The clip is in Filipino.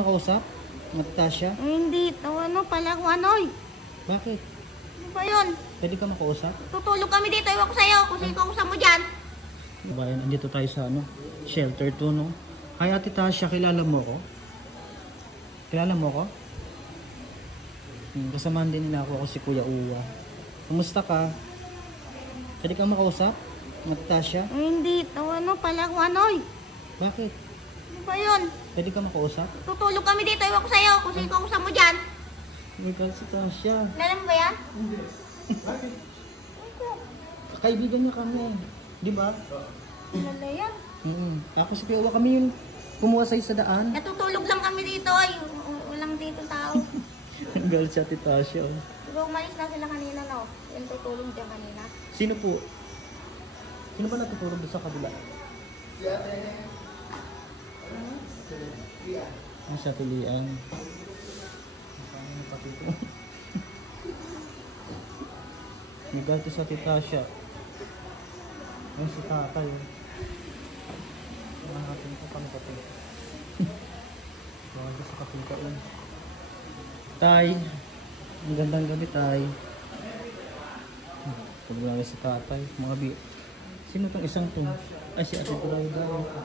makausap? Natasha? Hindi, ano pala kung ano eh. Bakit? Ano ba yun? Pwede ka makausap? Tutulog kami dito, iwan ko sa'yo. Kung sino kausap mo dyan. Bayan, andito tayo sa shelter 2, no? Hi, Ate Tasha, kilala mo ko? Kilala mo ko? Kasamahan din nila ako si Kuya Uwa. Kumusta ka? Pwede kang makausap? Ate Tasha? Hindi, ano pala kung ano eh. Bakit? Ano ba yun? Pwede ka makausap? Tutulog kami dito, iwan ko sa'yo. Kung sino kausap mo dyan. Oh my God, si Tasha. Kilala mo ba yan? Kaibigan niya kami. Di ba? Kilala yan. Tapos si Kuya Uwa kami yung kumuha sa'yo sa daan. Natutulog lang kami dito ay. Walang dito tao. Ang galit si Ate Tasha. Oh. Diba umalis na sila kanina, no? Yung tutulog dyan kanina. Sino po? Sino ba natutulog doon sa kabila? Ang sa tulian. Nagal to sa Tita Tasha. Ay, si tatay. Nakakating ko kami kape. Nagal to sa kapita. Tay. Ang gandang gabi, tay. Pagbaga si tatay. Mga bi... Sino tong isang to? Ay, si Ate Droga.